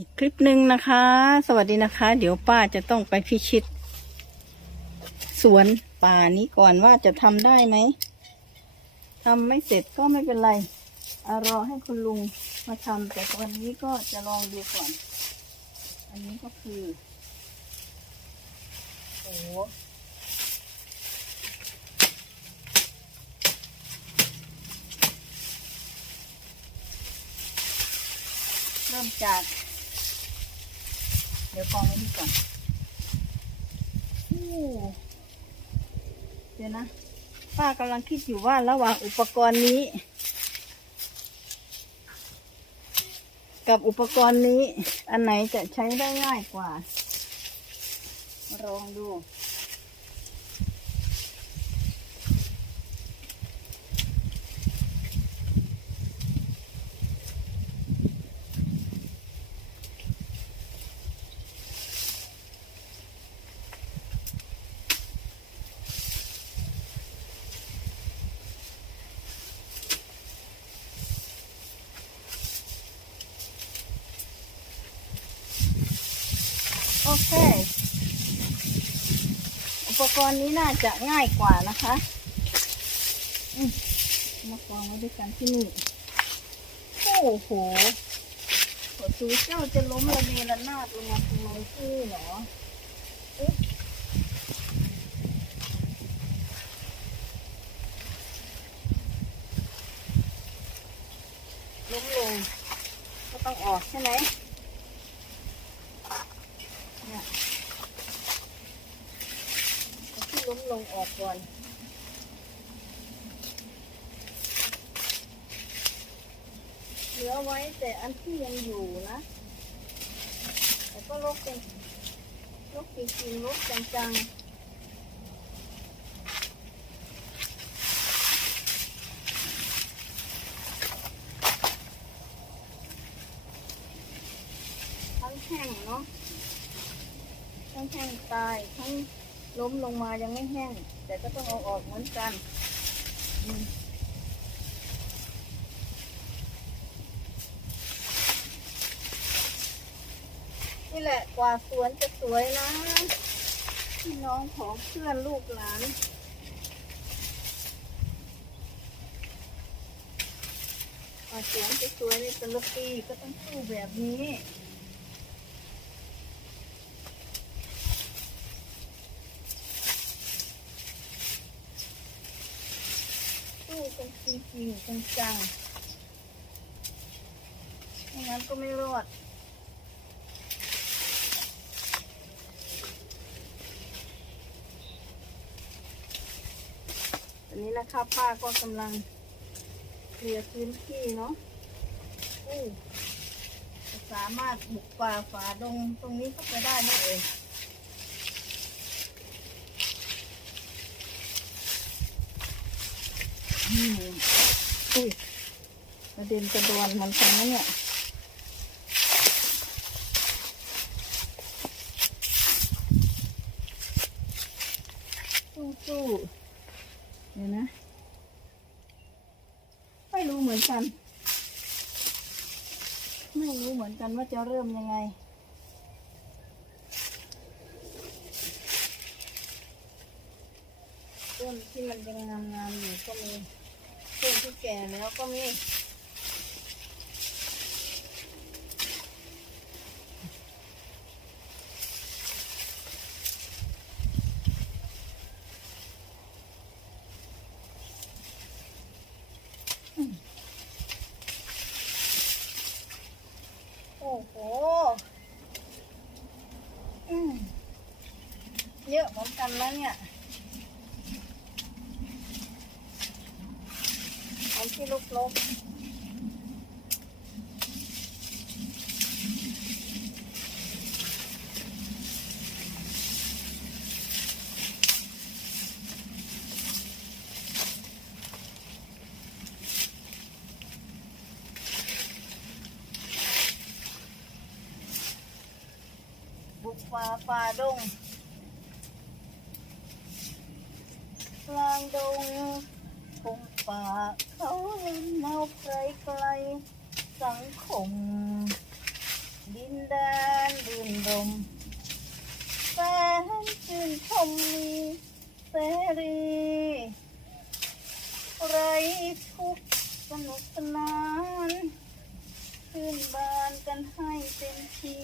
อีกคลิปหนึ่งนะคะ สวัสดีนะคะ เดี๋ยวป้าจะต้องไปพิชิต สวนป่านี้ก่อนว่าจะทำได้ไหมทำไม่เสร็จก็ไม่เป็นไรอารอให้คุณลุงมาทำแต่วันนี้ก็จะลองดูก่อน อันนี้ก็คือโอ้เริ่มจาก ดี๋ยวกองไว้นี่ก่อนอู้เดี๋ยวนะ ป้ากำลังคิดอยู่ว่าระหว่างอุปกรณ์นี้ กับอุปกรณ์นี้ อันไหนจะใช้ได้ง่ายกว่าลองดู เค อุปกรณ์นี้น่าจะง่ายกว่านะคะอืมมากองไว้ด้วยกันที่นี่ โอ้โหหัวซูเจ้าจะล้มระเนระนาดลงมาตรงนี้ที่เหรอล้มลงก็ต้องออกใช่ไหม เนี่ยเอาที่ล้มลงออกก่อน เหลือไว้แต่อันที่ยังอยู่นะ แต่ก็ลกเป็นลกจริงๆลกจังๆแห้งเนาะ ทั้งแห้งตายทั้งล้มลงมายังไม่แห้ง แต่ก็ต้องเอาออกเหมือนกันนี่แหละกว่าสวนจะสวยนะพี่น้องของเพื่อนลูกหลานกว่าสวนจะสวยในแต่ละปีก็ต้องสู้แบบนี้ สู้กันจริงๆจังๆไม่งั้นก็ไม่รอดตอนนี้นะคะป้าก็กำลังเคลียร์พื้นที่เนาะอู้สามารถบุกป่าฝาดงตรงนี้เข้าไปได้ไหมเอ่ย อุ้ยกระเด็นกระดอนมันทำนะเนี่ยสู้สู้ๆเดี๋ยวนะ ไม่รู้เหมือนกัน ไม่รู้เหมือนกันว่าจะเริ่มยังไงต้นที่มันยังงามๆอยู่ก็มี ต้นที่แก่แล้วก็มีโอ้โหเยอะเหมือนกันนะเนี่ย อันที่ลุกลกบุกป่า ฝากเขาเล่นแนวไกลไกลสังคม ดินแดนรื่นรมแสนชื่นชมมีเสรี ไรทุกสนุกสนานชื่นบานกันให้เต็มที่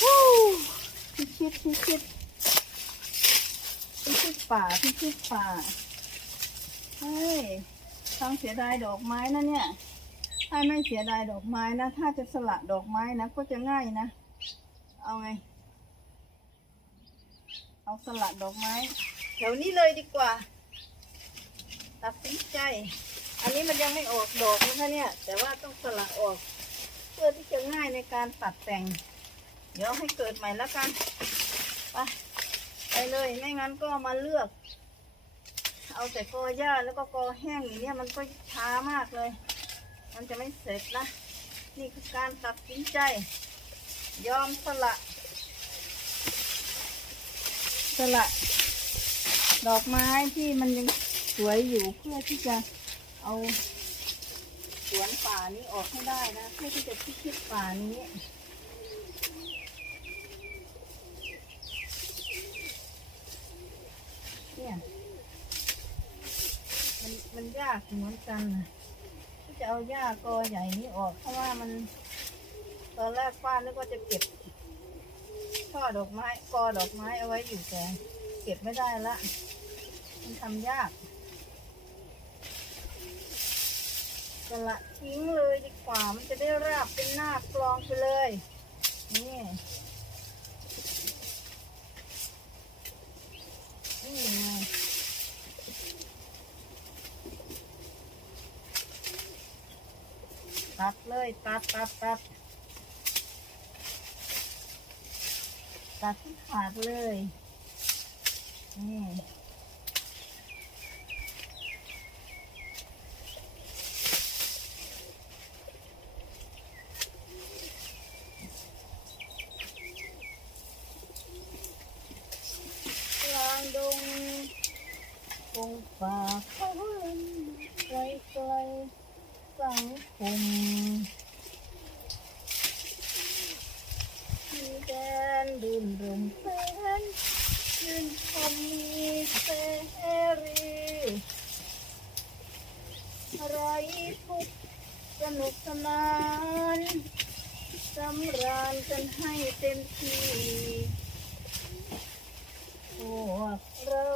ฮู้ พิชิตพิชิตพิชิตป่าพิชิตป่าเฮ้ยทำเสียดายดอกไม้นะเนี่ย ถ้าไม่เสียดายดอกไม้นะ ถ้าจะสละดอกไม้นะ ก็จะง่ายนะ เอาไง เอาสละดอกไม้แถวนี้เลยดีกว่า ตัดสินใจ อันนี้มันยังไม่ออกดอกนะคะเนี่ย แต่ว่าต้องสละออก เพื่อที่จะง่ายในการตัดแต่ง เดี๋ยวให้เกิดใหม่แล้วกัน ไปไปเลยไม่งั้นก็มาเลือก เอาแต่กอหญ้าแล้วก็กอแห้งอย่างเนี้ยมันก็ช้ามากเลย มันจะไม่เสร็จนะ นี่คือการตัดสินใจ ยอมสละ สละ ดอกไม้ที่มันยังสวยอยู่เพื่อที่จะเอาสวนป่านี้ออกให้ได้นะ เพื่อที่จะพิชิตป่านี้ เนี่ย มันมันยากเหมือนกันนะที่จะเอาหญ้ากอใหญ่นี้ออก เพราะว่ามัน ตอนแรกป้านึกว่าจะเก็บช่อดอกไม้กอดอกไม้เอาไว้อยู่แต่เก็บไม่ได้ละ มันทำยากสละทิ้งเลยดีกว่ามันจะได้ราบเป็นหน้ากลองไปเลย นี่นี่ไง ตัดเลยตัดตัดตัดตัดที่ขาดเลยนี่กลางดงคงป่าเขาไกลไกลๆสังคม มีแดนดื่นรมแสนชื่นชมมีเสรีไรทุกข์สนุกสนานสำราญกันให้เต็มที่พวกเรา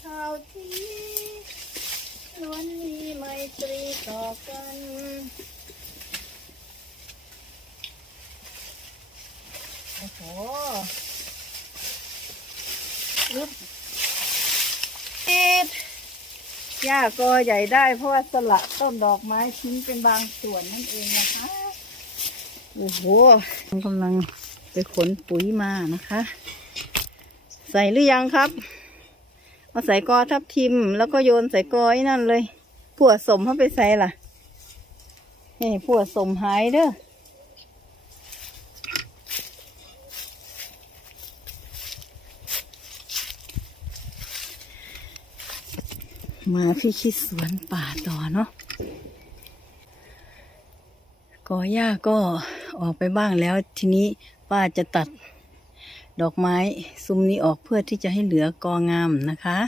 ชาวที่ล้วนมีไมตรีต่อกัน โอ้โหอึ๊บติดหญ้ากอใหญ่ได้เพราะว่าสละต้นดอกไม้ทิ้งเป็นบางส่วนนั่นเองนะคะ โอ้โหกำลังไปขนปุ๋ยมานะคะ ใส่หรือยังครับ เอาใส่กอทับทิม แล้วก็โยนใส่กอไอ้นั่นเลยผัวสมเข้าไปใส่ล่ะนี่ผัวสมหายเด้อมาพี่คิดสวนป่าต่อเนาะกอหญ้าก็ ออกไปบ้างแล้ว ทีนี้ป้าจะตัดดอกไม้ซุ้มนี้ออกเพื่อที่จะให้เหลือกองามนะคะ